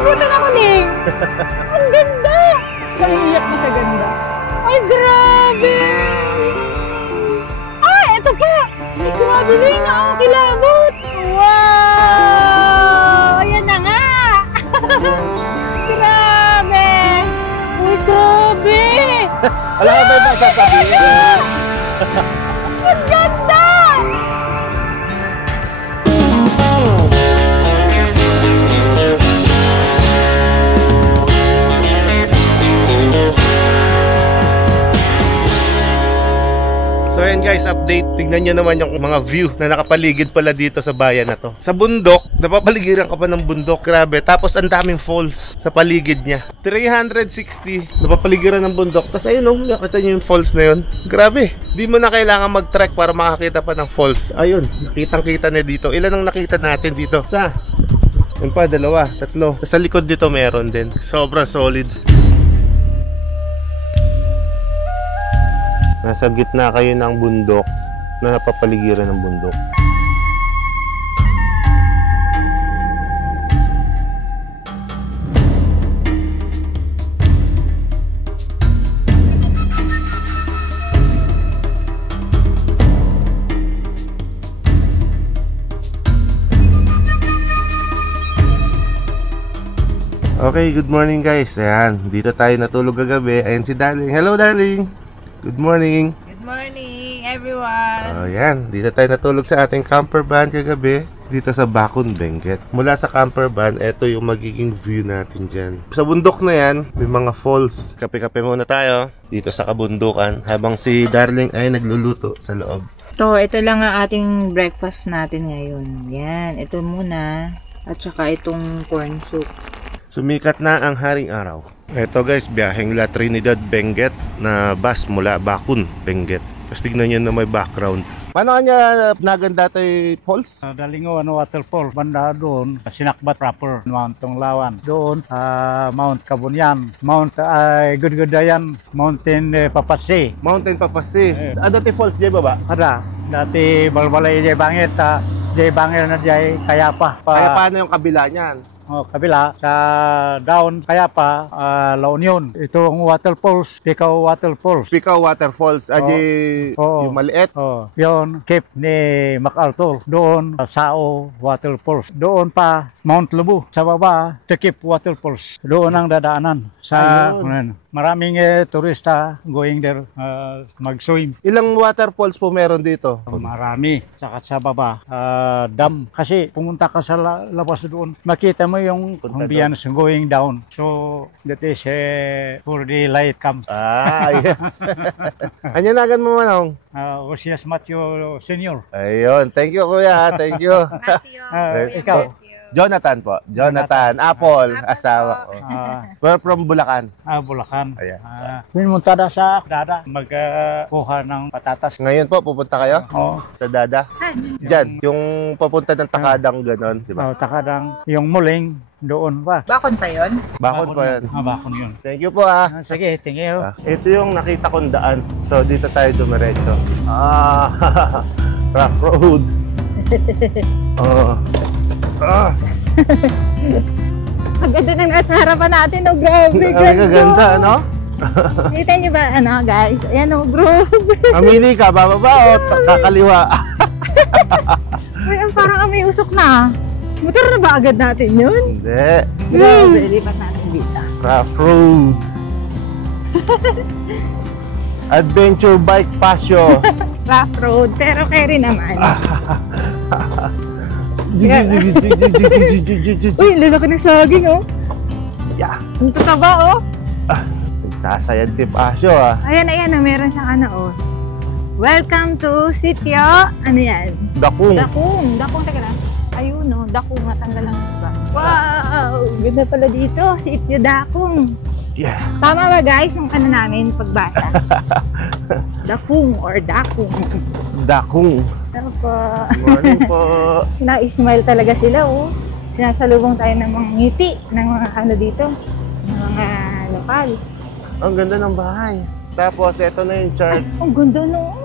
Naabutan ako, Ning. Ang ganda. Naiiyak na sa ganda. Ay, grabe. Ah, eto pa. Ay, grabe, Ning. Nakakilabot. Wow. Ayan na nga. Grabe. Uy, grabe. Alam ka ba yung sasabihin? Ang ganda. So ayan guys, update. Tignan nyo naman yung mga view na nakapaligid pala dito sa bayan na to. Sa bundok, napapaligiran ka pa ng bundok. Grabe. Tapos ang daming falls sa paligid niya. 360, napapaligiran ng bundok. Tapos ayun o, nakita nyo yung falls na yun. Grabe. Di mo na kailangan mag-trek para makakita pa ng falls. Ayun, nakitang-kita na dito. Ilan ang nakita natin dito? Isa. Yun pa, dalawa, tatlo. Sa likod dito meron din. Sobrang solid. Nasa gitna kayo ng bundok na napapaligiran ng bundok. Okay, good morning guys. Ayan, dito tayo natulog kagabi. Ayan si Darling. Hello Darling! Good morning! Good morning, everyone! Oh, yan. Dito tayo natulog sa ating camper van kagabi. Dito sa Bakun, Benguet. Mula sa camper van, ito yung magiging view natin dyan. Sa bundok na yan, may mga falls. Kape-kape muna tayo dito sa kabundukan. Habang si Darling ay nagluluto sa loob. Ito lang ang ating breakfast natin ngayon. Yan, ito muna. At saka itong corn soup. Sumikat na ang haring araw. Ito guys, biyaheng La Trinidad, Benguet na bus mula Bakun, Benguet. Tapos tignan nyo na may background. Paano kanya naganda tayo falls? Dalingawan waterfall, banda doon, Sinakbat proper, Mount Tonglawan. Doon, Mount Kabunyan, Mount Gudgudayan, Mountain Papasi. Mountain Papasi. Dati falls dyan ba ba? Ada, dati balbalay jay bangit, jay bangir na jay Kayapa. Kaya paano yung kabila niyan? Kabila sa down Kayapa, La Union. Ito ang waterfalls, Picao Waterfalls. Picao Waterfalls, yung maliit. Yun, Cape ni MacArthur. Doon, Sao Waterfalls. Doon pa, Mount Lubu. Sa baba, sa Cape Waterfalls. Doon ang dadaanan. Sa maraming turista going there mag-swim. Ilang waterfalls po meron dito? Marami. Saka sa baba, dam. Kasi pumunta ka sa labas doon, makita mo yung ambience going down. So, that is for the light comes. Yes. Anyanagan mo manong? Osias Matthew Senior. Ayun. Thank you, kuya. Thank you. Ikaw? Jonathan po. Jonathan. Apple. Asawa ko. We're from Bulacan. Bulacan. Yes. Pumunta na sa Dada. Magkuha ng patatas. Ngayon po, pupunta kayo? Oo. Sa Dada? Saan? Diyan. Yung papunta ng Takadang gano'n. Diba? Takadang. Yung muling. Doon pa. Bakon pa yun? Bakon po yan. Bakon yun. Thank you po Sige, thank you. Ito yung nakita kong daan. So, dito tayo dumiretso. Rough road. Ang ganda ng nasa harapan natin. Oh, grabe. Ganda, ano? Kita niyo ba, guys? Ayan, grabe. Mamili ka, bababa o kakaliwa? Uy, parang may usok na. Motor na ba agad natin yun? Hindi. Grabe, lipat natin dito. Rough road. Adventure bike pasyo. Rough road, pero carry naman. Uy, lalaki ng saging, oh. Yeah. Ang tataba, oh. Nagsasayad si Pasyo, Ayan, meron siyang oh. Welcome to Sitio, ano yan? Dakung. Dakung, teka lang. Ayun, no, Dakung, matanggal lang ba? Wow, ganda pala dito, Sitio Dakung. Yeah. Tama ba guys, yung namin pagbasa? Dakung or Dakung. Dakung. Pero po. Morning po. Sina-smile talaga sila, oh. Sinasalubong tayo ng mga ngiti, ng mga dito, ng mga lokal. Ang ganda ng bahay. Tapos, ito na yung church. Ang ganda, no.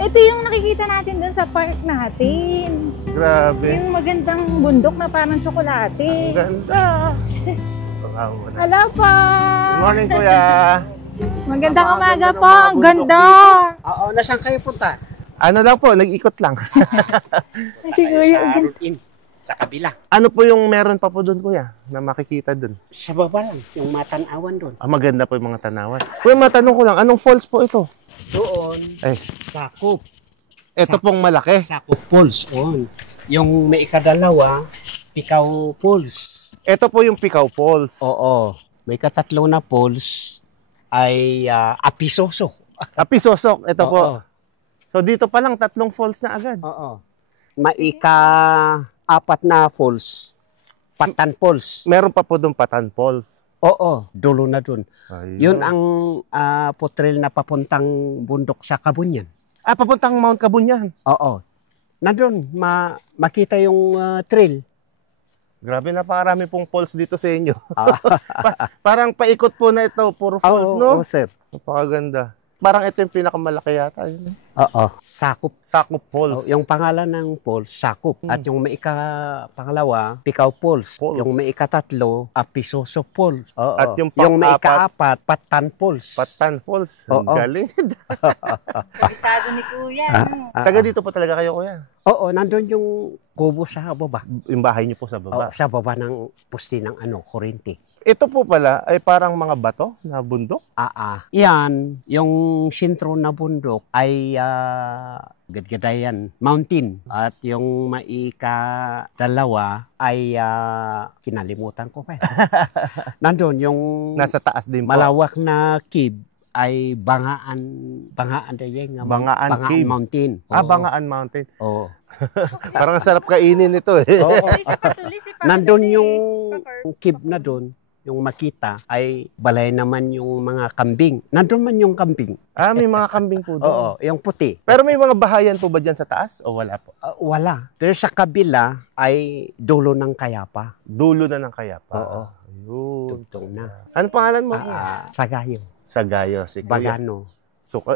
Ito yung nakikita natin dun sa park natin. Grabe. Yung magandang bundok na parang Ang tsokolate. ganda. Wow, wala. Hello po! Good morning, kuya. Magandang umaga Napakaganda ng po. mga Ang bundok ganda. Oo, nasaan kayo punta? Ano lang po, nag-ikot lang. Si Kuya, ang Sa ganda. road in, sa kabila. Ano po yung meron pa po doon, kuya, na makikita doon? Sa baba lang, yung matanawan doon. Maganda po yung mga tanawan. Kuya, matanong ko lang, anong falls po ito? Doon, Eh, Sakop. ito pong malaki. Sakop Falls. On. Yung may ikadalawa, Pikaw Falls. Ito po yung Pikaw Falls. Oo. May katatlo na falls ay Apisoso. Apisosok, ito po. Oo. So dito pa lang, 3 falls na agad. Oo. Maika-apat na falls, Patan Falls. Meron pa po doon Patan Falls. Oo, dulo na dun. Ayun. Yun ang potrail na papuntang bundok sa Kabunyan. Papuntang Mount Kabunyan. Oo. Nandun, makita yung trail. Grabe, napakarami pong falls dito sa inyo. Ah. Parang paikot po na ito, puro falls, no? Oo, sir. Napakaganda. Parang ito yung pinakamalaki yata. Yun, eh. Oo. Sakop. Sakop Falls. Yung pangalan ng falls, Sakop. At yung may pangalawa, Pikaw Falls. Falls. Yung may ikatatlo, Apisoso Falls. Oo. At yung may pang-apat, ikaapat, Patan Falls. Patan Falls. Ang Oo. galing. Kabisado ni Kuya. no? Taga dito po talaga kayo, kuya. Oo, nandun yung kubo sa baba. Yung bahay niyo po sa baba. Oo, sa baba ng pusti ng kurente. Ito po pala ay parang mga bato na bundok. Yan, yung sentro na bundok ay Gadgadayan Mountain. At yung maika-dalawa ay kinalimutan ko pa. Nandun yung Nasa taas din po. malawak na cave ay Bangaan din yung Bangaan Cave. Mountain. Bangaan Mountain. Oo. Parang ang sarap kainin ito eh. Oo. Tuloy siya patuloy si Papa Nandun kasi yung Pakar. cave na doon, yung makita, ay balay naman yung mga kambing. Nandun man yung kambing. May mga kambing po doon. Oo, yung puti. Pero may mga bahayan po ba dyan sa taas o wala po? Wala. Pero sa kabila ay dulo ng Kayapa. Dulo na ng Kayapa. Oo. Ayun. Tugtong na. Ano pangalan mo? Sagayo. Sagayo. Si Kuya. Bagano.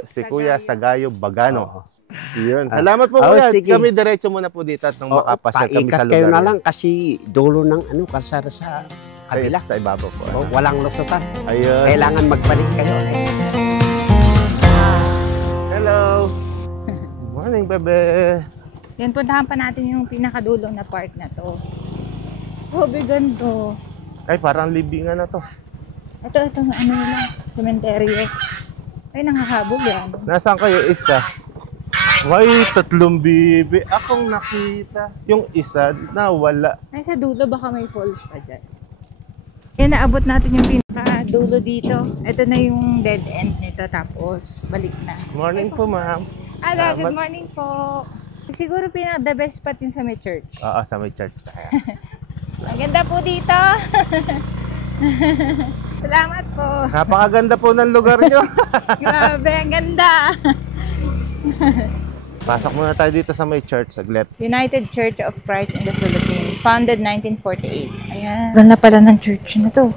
Si Kuya Sagayo Bagano. Oo. Yun. Salamat po, Oh, Kuya. sige. Kami diretso muna po dito at nang makapasyal kami Paikat sa lugar. kayo na niyo. lang kasi dulo ng kalsada sa kabila. Sa ibabaw po. Oh, walang lusutan. Ayun. Kailangan magbalik kayo. Hello. Morning, bebe. Yan, puntahan pa natin yung pinakadulong na part na to. Oh, ganito. Ay, parang libingan na to. Ito, ano nila, sementeryo. Ay, nangahabog yan. Nasaan kayo isa? May 3 bibi. Akong nakita. Yung isa nawala. Ay, sa dulo baka may falls pa dyan. Yan, naabot natin yung pinakadulo dito. Ito na yung dead end nito, tapos balik na. Morning po, ma'am. Ala, good Salamat. morning po. Siguro the best spot yung sa may church. Oo, sa may church tayo. Ang ganda po dito. Salamat po. Napakaganda po ng lugar nyo. Grabe, ang ganda. Pasok muna tayo dito sa may church, saglit. United Church of Christ in the Philippines, founded 1948. Ayan. Ganda pala ng church na to.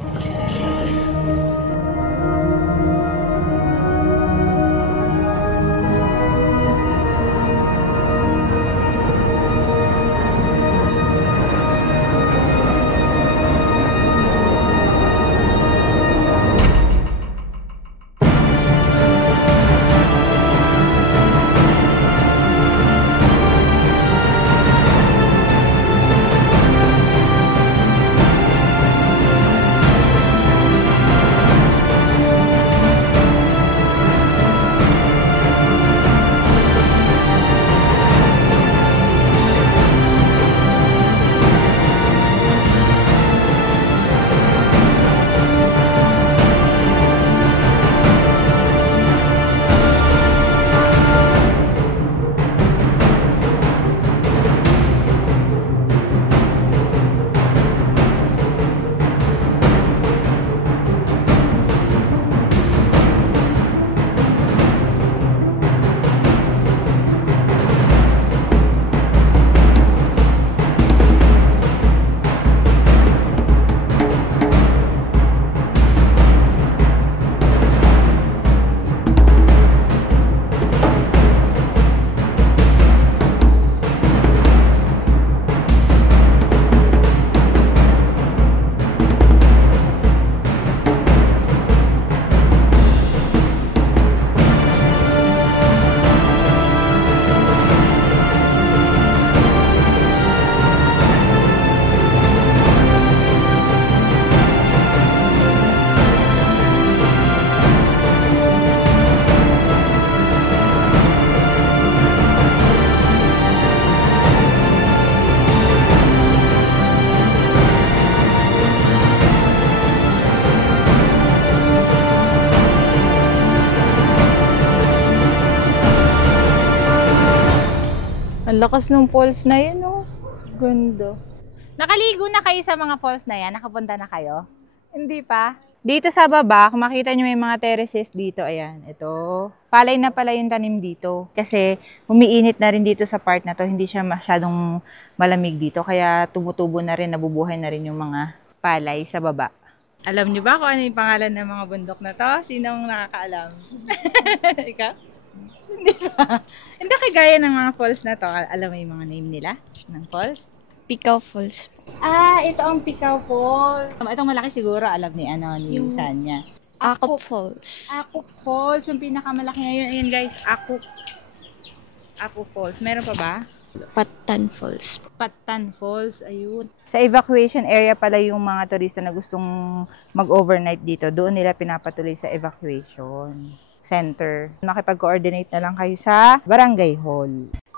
Ang lakas ng falls na yun, oh. Ganda. Nakaligo na kayo sa mga falls na yan? Nakapunta na kayo? Hindi pa? Dito sa baba, kung makita nyo may mga terraces dito, ayan, ito. Palay na pala yung tanim dito. Kasi umiinit na rin dito sa part na to. Hindi siya masyadong malamig dito. Kaya tumutubo na rin, nabubuhay na rin yung mga palay sa baba. Alam nyo ba kung ano yung pangalan ng mga bundok na to? Sinong nakakaalam? Ikaw? Hindi pa. Hindi kagaya ng mga falls na to. Alam mo yung mga name nila ng falls? Picaw Falls. Ah, ito ang Picaw Falls. Itong malaki siguro, alam ni ni Sanya. Akop Falls. Akop Falls, yung pinakamalaki ngayon. Ayan guys, Akop Falls. Meron pa ba? Patan Falls. Patan Falls, ayun. Sa evacuation area pala yung mga turista na gustong mag-overnight dito. Doon nila pinapatuloy sa evacuation center. Makipag-coordinate na lang kayo sa barangay hall.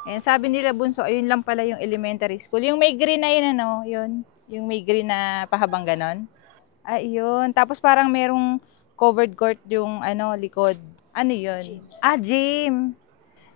Ayan, sabi nila Bunso, ayun lang pala yung elementary school. Yung may green na yun, ano, yun. Yung may green na pahabang ganon. Ayun. Tapos parang merong covered court yung, likod. Ano yun? Gym.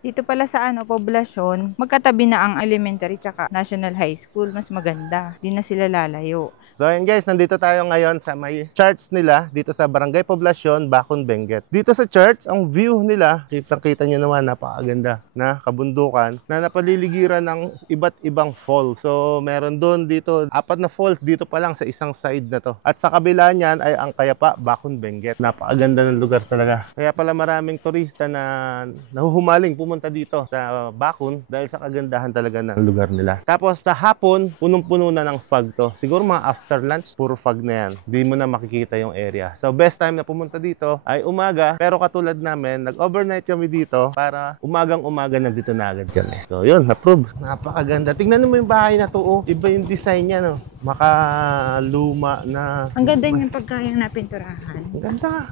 Dito pala sa poblasyon, magkatabi na ang elementary tsaka National High School. Mas maganda. Di na sila lalayo. So ayan guys, nandito tayo ngayon sa may church nila dito sa Barangay Poblasyon, Bacon, Benguet. Dito sa church, ang view nila, kitang-kita nyo naman, napakaganda na kabundukan na napaliligiran ng iba't ibang falls. So meron doon dito, 4 na falls dito pa lang sa isang side na to. At sa kabila niyan ay ang Kayapa, Bacon, Benguet. Napakaganda ng lugar talaga. Kaya pala maraming turista na nahuhumaling pumunta dito sa Bacon dahil sa kagandahan talaga ng lugar nila. Tapos sa hapon, punong-puno na ng fog to. Siguro mga after lunch, puro fog na yan. Di mo na makikita yung area. So, best time na pumunta dito ay umaga. Pero katulad namin, nag-overnight kami dito para umagang-umaga nandito na agad kami. So, yun, approve. Napakaganda. Tingnan mo yung bahay na to, oh. Iba yung design niya, no? Makaluma na. Ang ganda yung pagkayang napinturahan. Ang ganda.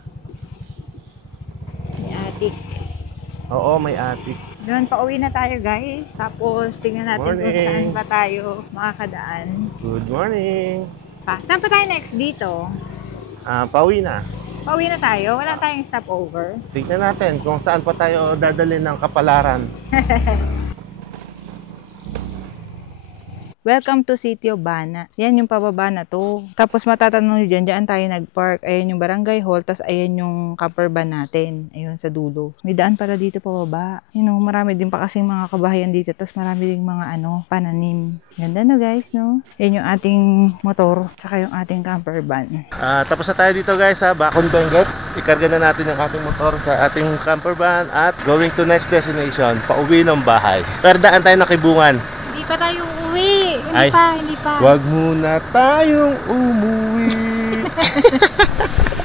May attic. Oo, may attic. Doon, pauwi na tayo guys. Tapos, tingnan natin kung saan pa tayo makakadaan. Good morning. Saan pa tayo next dito? Pauwi na. Pauwi na tayo? Wala tayong stopover? Tignan natin kung saan pa tayo dadalhin ng kapalaran. Welcome to City of Bana. Yan yung pababa na to. Tapos matatanong nyo dyan, dyan tayo nag-park. Ayan yung barangay hall, tapos ayan yung camper van natin. Ayun, sa dulo. May daan pala dito pababa. Marami din pa kasing mga kabahayan dito. Tapos marami din mga pananim. Ganda no guys, no? Yan yung ating motor, tsaka yung ating camper van. Tapos na tayo dito guys sa Bacon, Benguet. Ikarga na natin yung ating motor sa ating camper van at going to next destination, pauwi ng bahay. Pero daan tayo ng Kibungan. Hindi pa tayo uuwi. Hindi pa. Wag muna tayong umuwi.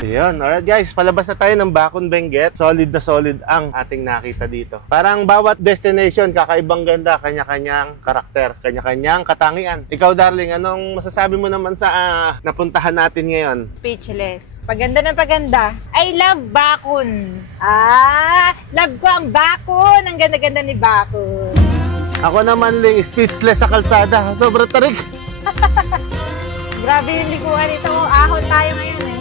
Ayun, alright guys, palabas na tayo ng Bacon, Benguet. Solid na solid ang ating nakita dito. Parang bawat destination, kakaibang ganda, kanya-kanyang karakter, kanya-kanyang katangian. Ikaw darling, anong masasabi mo naman sa napuntahan natin ngayon? Speechless. Paganda ng paganda. I love Bacon. Love ko ang Bacon. Ang ganda-ganda ni Bacon. Ako naman Ling, speechless sa kalsada. Sobrang tarik. Grabe yung likuan ito. Ahon tayo ngayon eh.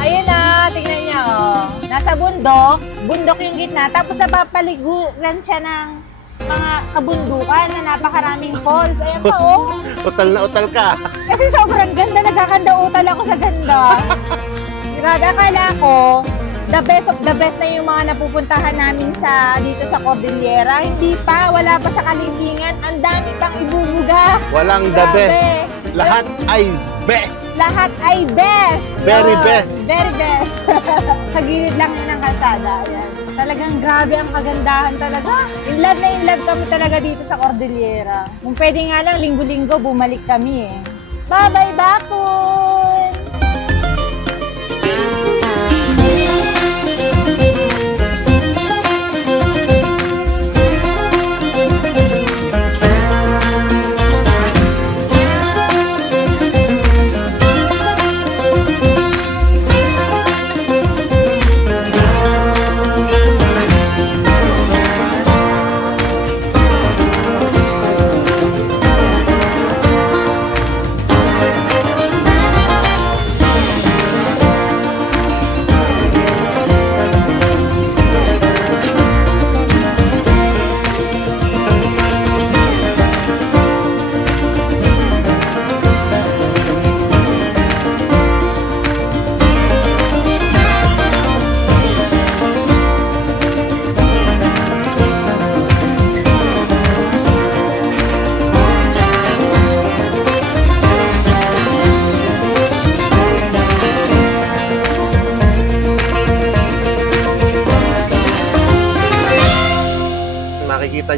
Ayun na, tingnan niya oh. Nasa bundok. Bundok yung gitna. Tapos napapaliguan siya ng mga kabundukan na napakaraming falls. Ayan pa oh. Utal na utal ka. Kasi sobrang ganda. Nagkakanda-utal ako sa ganda. Grabe, akala ko the best of the best na yung mga napupuntahan namin dito sa Cordillera. Hindi pa, wala pa sa Kalingingan. Ang dami pang ibubuga. Walang the best. Lahat ay best. Lahat ay best. Very best. Very best. Sa gilid lang yun ng kalsada. Ayan. Talagang grabe ang kagandahan talaga. In love kami talaga dito sa Cordillera. Kung pwede nga lang, linggo-linggo bumalik kami eh. Bye-bye, Bacon!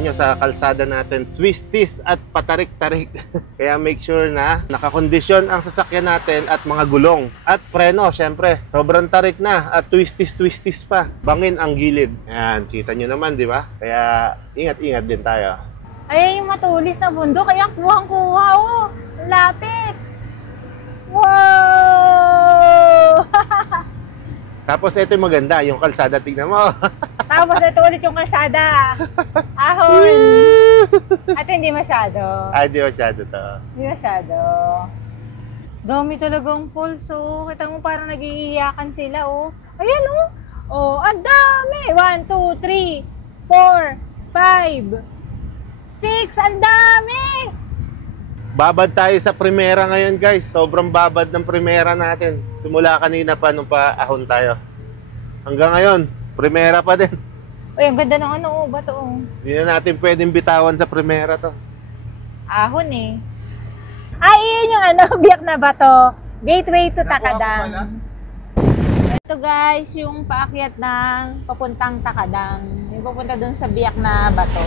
nyo sa kalsada natin, twisties at patarik-tarik. Kaya make sure na nakakondisyon ang sasakyan natin at mga gulong. At preno, syempre. Sobrang tarik na at twisties pa. Bangin ang gilid. Ayan, kita nyo naman, di ba? Kaya ingat-ingat din tayo. Ayan yung matulis na bundok. Kaya kuhang-kuha, oh. Lapit. Wow! Tapos ito yung maganda, yung kalsada, tignan mo. Tapos ito ulit yung kalsada. Ahon. At hindi masyado. Ay, di masyado to. Hindi masyado. Dami talagang falls, oh. Kita mo parang nag-iiyakan sila, oh. Ayan, oh. Oh, ang dami. 1, 2, 3, 4, 5, 6. Ang dami. Babad tayo sa primera ngayon, guys. Sobrang babad ng primera natin. Simula kanina pa nung paahon tayo. Hanggang ngayon, primera pa din. Uy, ang ganda ng ano, oh, bato, oh. Hindi na natin pwedeng bitawan sa primera to. Ahon, eh. Ay, yun yung ano, biyak na bato. Gateway to Nakuha ko pala. Takadang. Ito, guys, yung paakyat ng papuntang Takadang. Yung papunta dun sa biyak na bato.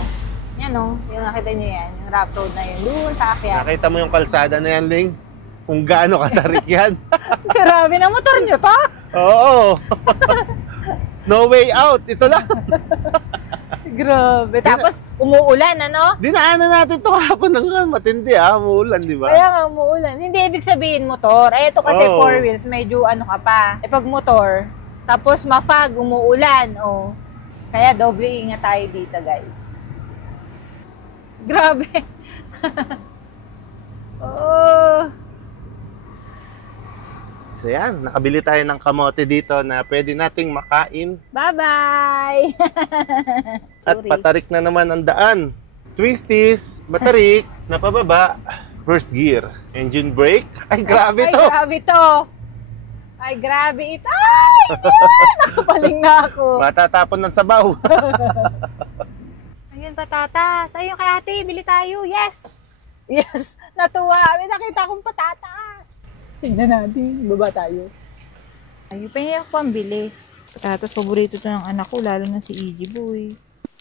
Yan, oh. Yung nakita nyo yan. Yung rough road na yun. Doon, paakyat. Nakita mo yung kalsada na yan, Ling? Kung gaano katarik yan. Grabe na motor nyo to. Oo. No way out. Ito lang. Grabe. Tapos, umuulan, ano? Dinaanan natin ito kahapon ng matindi, umuulan, di ba? Kaya nga, umuulan. Hindi ibig sabihin motor. Ay, ito kasi Oo. 4 wheels. Medyo ano ka pa. E pag motor, tapos mafag, umuulan. Oh. Kaya doble ingat tayo dito, guys. Grabe. Oh. So yan, nakabili tayo ng kamote dito na pwede nating makain. Bye-bye. At Sorry. patarik na naman ang daan. Twisties, batarik, napababa, first gear, engine brake. Ay, grabe Ay, to! grabe to. Ay, grabe ito. Ay, yan! Nakapaling na ako. Matatapon ng sabaw. Ayun, patatas. Ayun kay ate, bili tayo. Yes! Yes! Natuwa. May nakita akong patatas. Tignan natin. Baba tayo. Ayun, pahingin ako pambili. Patatas, paborito to ng anak ko, lalo na si EG Boy.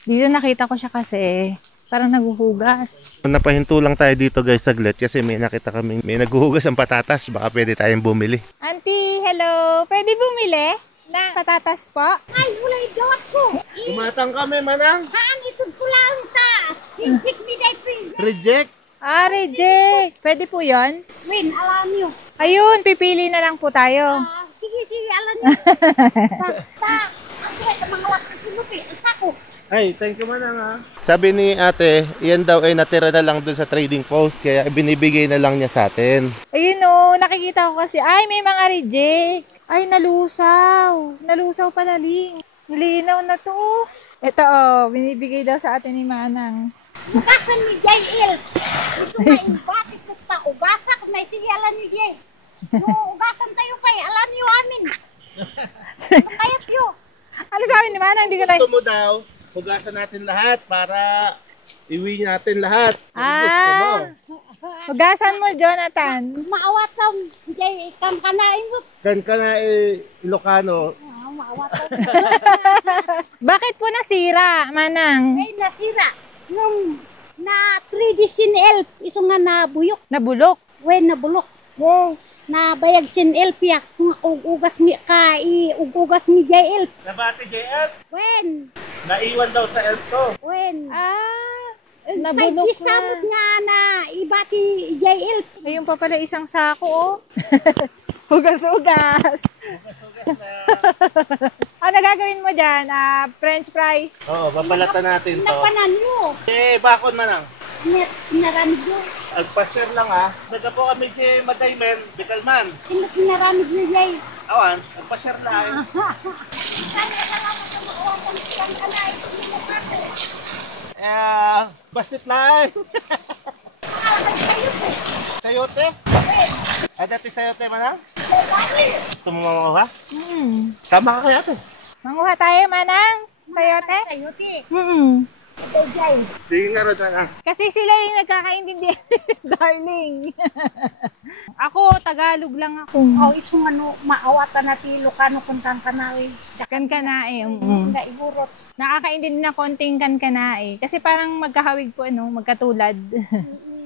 Dito nakita ko siya kasi parang naguhugas. Napahinto lang tayo dito, guys, saglit kasi may nakita kami, may naghuhugas ang patatas. Baka pwede tayong bumili. Auntie, hello. Pwede bumili na patatas po? Ay, ulay dawat ko. Tumatang kami, manang. Saan ito pulang ta? Hinjik mi day freezer. Reject. Ah, reject. Pwede po yon? Win, alam nyo. Ayun, pipili na lang po tayo. Sige, alam nyo. Ta. Ang sakit ang mga lakas sinupi. Ang tako. Ay, thank you, manang, ha. Sabi ni ate, yan daw ay natira na lang dun sa trading post, kaya binibigay na lang niya sa atin. Ayun o, nakikita ko kasi, ay may mga reject. Ay, nalusaw. Nalusaw pala, Ling. Linaw na to. Ito o, binibigay daw sa atin ni Manang. Ugasan ni Jay Il. Ito na ibatik ko ta. Ugasak na sige alam ni Jay. Ugasan tayo pa eh. Alam nyo amin. Kayat nyo. Ano sabi ni Manang? Hindi ko tayo... Gusto mo daw, hugasan natin lahat para iwi natin lahat. Kung gusto mo. Hugasan mo, Jonathan. Maawat sa Jay. Kamkanain mo. Kan ka na Ilocano. Maawat sa. Bakit po nasira, Manang? Ay, nasira. Yung na 3D sin elf. Iso nga nabuyok. Nabulok. Wen, nabulok. Wow. Nabayag sin elf ya. Nga ugas mi ugas mi Jay elf. Nabati JF, Wen. naiwan daw sa elf to. Wen. Ah, Kay nabulok gisamot na. nga na ibati Jay elf. Ayun pa pala isang sako, oh. Hugas-hugas. Ano gagawin mo dyan? French fries. Oo, babalatan natin to. Napanan mo. Bakon manang. Net naramid mo. Agpa-share lang, ha. Daga po kami kay Madaymen, Bikalman. Naramid mo Jay. Awan, agpa-share lang. Sana salamat sa mga oras ng siyang kanay. Basit lang. Sayote? Ay, dati sayote manang? Gusto mo manguha? Tama ka kaya ate. Manguha tayo, Manang. Sayote? Sayote. Jay. Sige nga, Rod, manang. Kasi sila yung nagkakaintindihan, darling. Ako, Tagalog lang ako. O, isong ano, maawatan na ti Ilocano kung kanawi. Kankanae. Nga igurot. Nakakaintindi na konting kankanae. Kasi parang magkahawig po, magkatulad.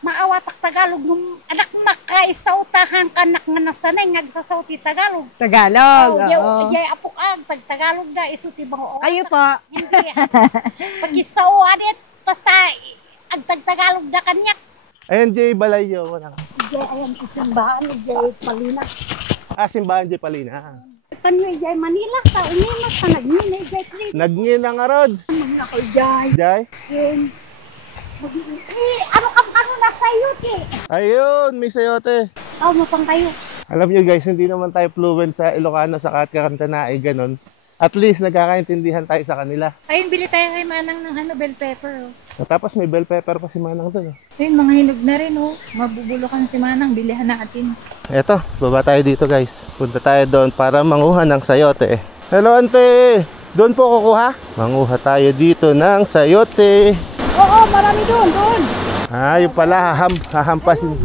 Maawatak Tagalog nung anak makaisautahan kanak nga nasanay ngagsasauti Tagalog. Tagalog, Oh, yay apok Tagalog da isuti bang Kayo po. Hindi. Pag-isao adit basta ang Tagalog da kanyak. Ayan, Jay Balayo. Jay ayan simbahan Jay Palina. Simbahan Jay Palina. Panyo Jay Manila sa unimas sa nagninay Jay Creek. Nagngin ang arod. Mga ko Jay. Jay? Ano na sayote? Ayun, may sayote. Mo pang kayo. Alam nyo guys, hindi naman tayo fluent sa Ilocano sa Kankanae, ganon. At least nagkakaintindihan tayo sa kanila. Ayun, bili tayo kay Manang ng bell pepper. Tapos may bell pepper pa si Manang doon. Ayun, mga hinog na rin. Mabubulukan si Manang, bilihan natin. Eto, baba tayo dito guys. Punta tayo doon para manguha ng sayote. Hello ante! Doon po kukuha? Manguha tayo dito ng sayote. Oo, marami doon. Yung pala, hahampasin.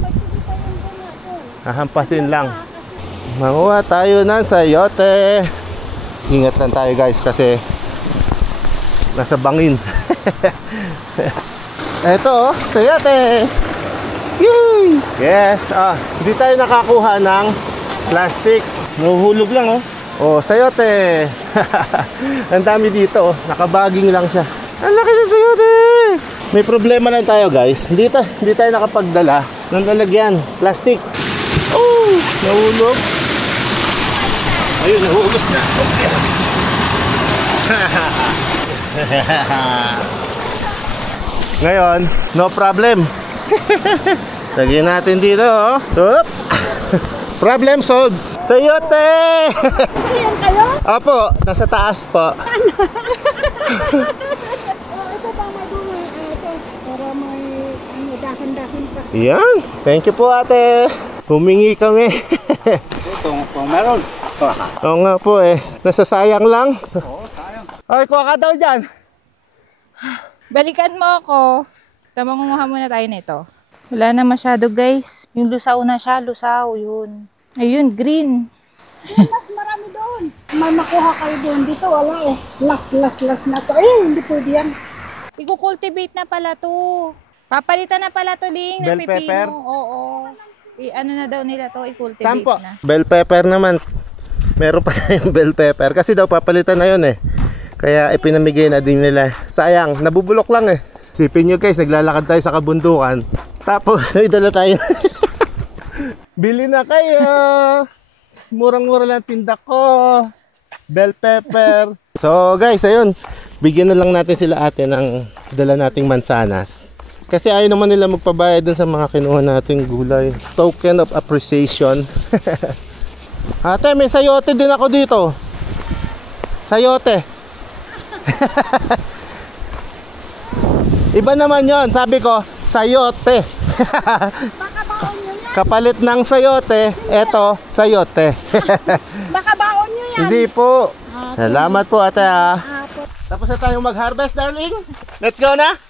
Hahampasin lang. Manguha tayo ng sayote. Ingat lang tayo guys kasi nasa bangin. Eto, sayote. Yay! Yes, hindi tayo nakakuha ng plastic. Nahuhulog lang sayote. Ang dami dito nakabaging lang siya. Ang laki ng sayote. May problema lang tayo guys. Hindi tayo nakapagdala ng lalagyan. Plastic. Nahulog. Ayun, nahuhulog na. Okay. Ngayon, no problem. Lagyan natin dito, Problem solved. Sayote! Ayan kayo? Apo, nasa taas po. Ito pa ito. Para may dahan-dahan pa. Yan. Thank you po ate. Humingi kami. Kung meron. Oo nga po nasasayang lang. Ay, kuha ka daw dyan. Balikan mo ako. Mangunguha muna tayo nito. Wala na masyado guys. Yung lusaw na siya, lusaw yun. Ayun, green. Mas marami doon. May makuha kayo doon. Dito wala Last na to. Hindi pwede yan. Iko-cultivate na pala to. Papalitan na pala to, Ling. Bell ng pepper? pipino. Oo. Ano na daw nila to, i-cultivate Sampo. na. Bell pepper naman. Meron pa tayong bell pepper. Kasi daw papalitan na yun Kaya ipinamigay na din nila. Sayang, nabubulok lang Sipin nyo guys, naglalakad tayo sa kabundukan. Tapos, may dala tayo. Bili na kayo. Murang-mura lang tinda ko. Bell pepper. So guys, ayun. Bigyan na lang natin sila ate ng dala nating mansanas. Kasi ayaw naman nila magpabayad dun sa mga kinuha nating gulay. Token of appreciation. Ate, may sayote din ako dito. Sayote. Iba naman yon, sabi ko, sayote. Baka baon nyo yan. Kapalit ng sayote, eto, sayote. Baka baon nyo yan. Hindi po. Salamat po ate Tapos na tayong mag-harvest, darling. Let's go na?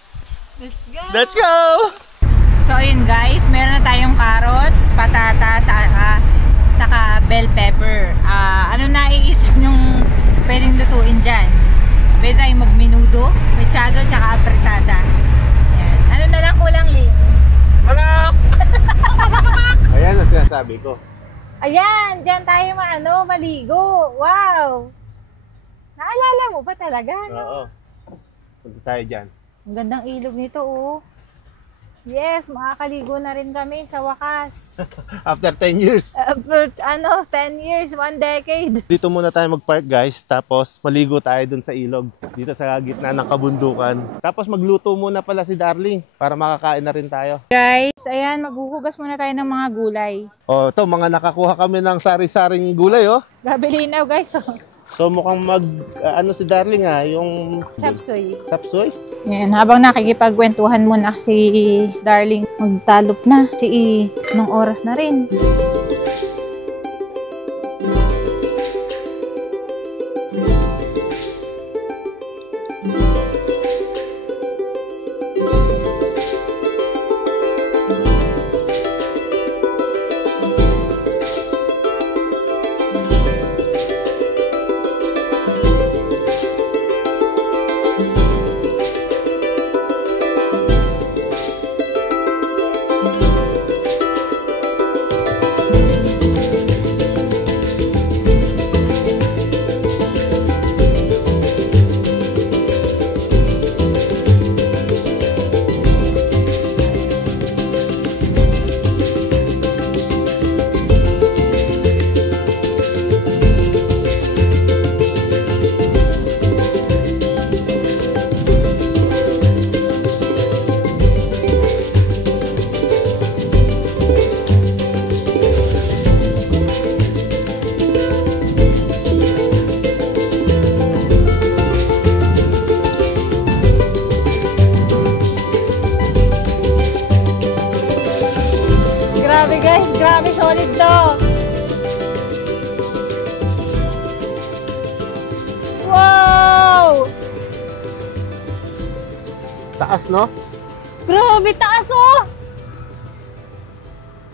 Let's go! Let's go! So ayun guys, meron na tayong carrots, patatas, saka bell pepper. Ano naiisip nyong pwedeng lutuin dyan? Pwede tayong magmenudo, mechado, tsaka apretada. Yan. Ano na lang kulang, Ling? Malak! Ayan ang sinasabi ko. Ayan, dyan tayo maligo. Wow! Naalala mo pa talaga, no? Oo. Punta tayo dyan. Ang gandang ilog nito, Yes, makakaligo na rin kami sa wakas. After 10 years. After, 10 years, 1 decade. Dito muna tayo mag-park guys. Tapos maligo tayo dun sa ilog. Dito sa gitna ng kabundukan. Tapos magluto muna pala si Darling para makakain na rin tayo. Guys, ayan, maghuhugas muna tayo ng mga gulay. Ito, mga nakakuha kami ng sari-saring gulay, Grabe linaw, guys. So mukhang si Darling yung Chapsoy. Chapsoy? Yan, habang nakikipagkwentuhan muna si Darling, magtalop na. Nung oras na rin. guys, grabe solid to. Wow! Taas, no? Grabe, taas oh!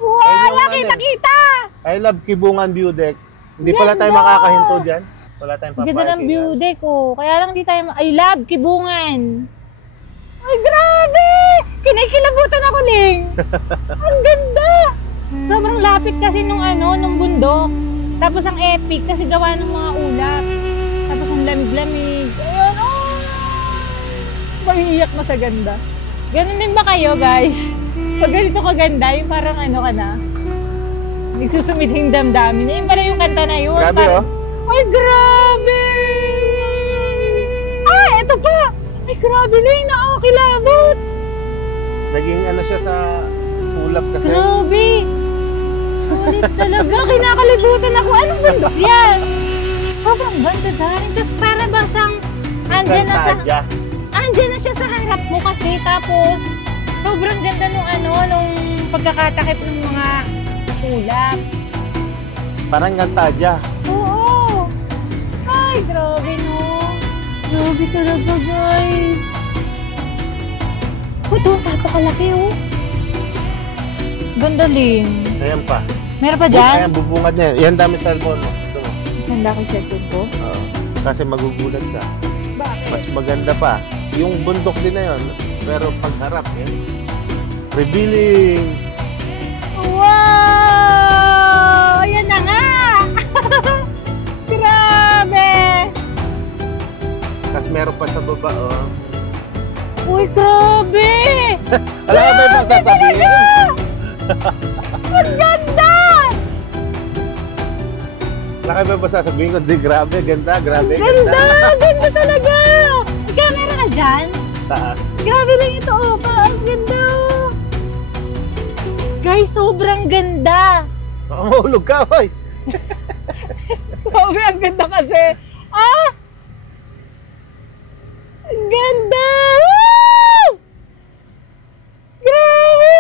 Wow, Ayun yung laki ano eh. nakita! I love Kibungan View Deck. Hindi pala tayo Ganda! makakahinto dyan. Wala tayong paparking. Ganda ng view deck oh. Kaya lang di tayo, I love Kibungan. Ay, grabe! Kinikilabutan ako, Ling. Ang ganda! Sobrang lapit kasi nung bundok. Tapos ang epic kasi gawa ng mga ulap. Tapos ang lamig-lamig. Ayun, oh! Maiiyak na sa ganda. Ganun din ba kayo, guys? Pag ganito kaganda, yung parang ka na, nagsusumidhing damdamin niya. Yung pala yung kanta na yun. Grabe, parang, ay, grabe! Ah, eto pa! Ay, grabe, Ling, nakakilabot! Naging siya sa ulap kasi. Grabe! Sulit talaga, kinakalibutan ako. Anong bundok yan? Sobrang ganda dahil. Tapos para ba siyang andyan na siya sa harap mo kasi. Tapos, sobrang ganda nung pagkakatakip ng mga ulap. Parang Gantadya. Oo! Ay, grabe no! Grabe talaga, guys! Ito, tapakalaki oh! Ganda, Ling. Ayan pa. Meron pa dyan? Ayan, bubungad niya. Yan dami cellphone mo. Gusto mo? Ganda ko cellphone ko. Oo. Kasi magugulat ka. Bakit? Mas maganda pa. Yung bundok din na yun. Pero pagharap yan. Revealing! Wow! Ayan na nga! Grabe! Tapos meron pa sa baba, oh. Uy, grabe! Alam ka ba yung sasabihin? Ang ganda! Alam ka ba sasabihin ko? Di, grabe, ganda, grabe, Ganda! Ganda talaga! May camera ka dyan? Taas. Grabe lang ito, oh. Ang ganda, oh. Guys, sobrang ganda. Mahulog ka, oy. Grabe, ang ganda kasi. Ah! Ang ganda! Woo! Grabe!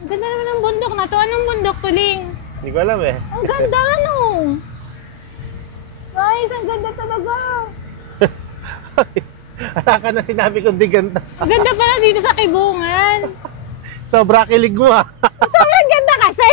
Ang ganda naman ng bundok na to. Anong bundok to, Ling? Hindi ko alam eh. Ang ganda, ano? Guys, ang ganda talaga. Wala ka na sinabi ko, di ganda. Ang ganda pala dito sa Kibungan. Sobra kilig mo, ah. Sobrang ganda kasi.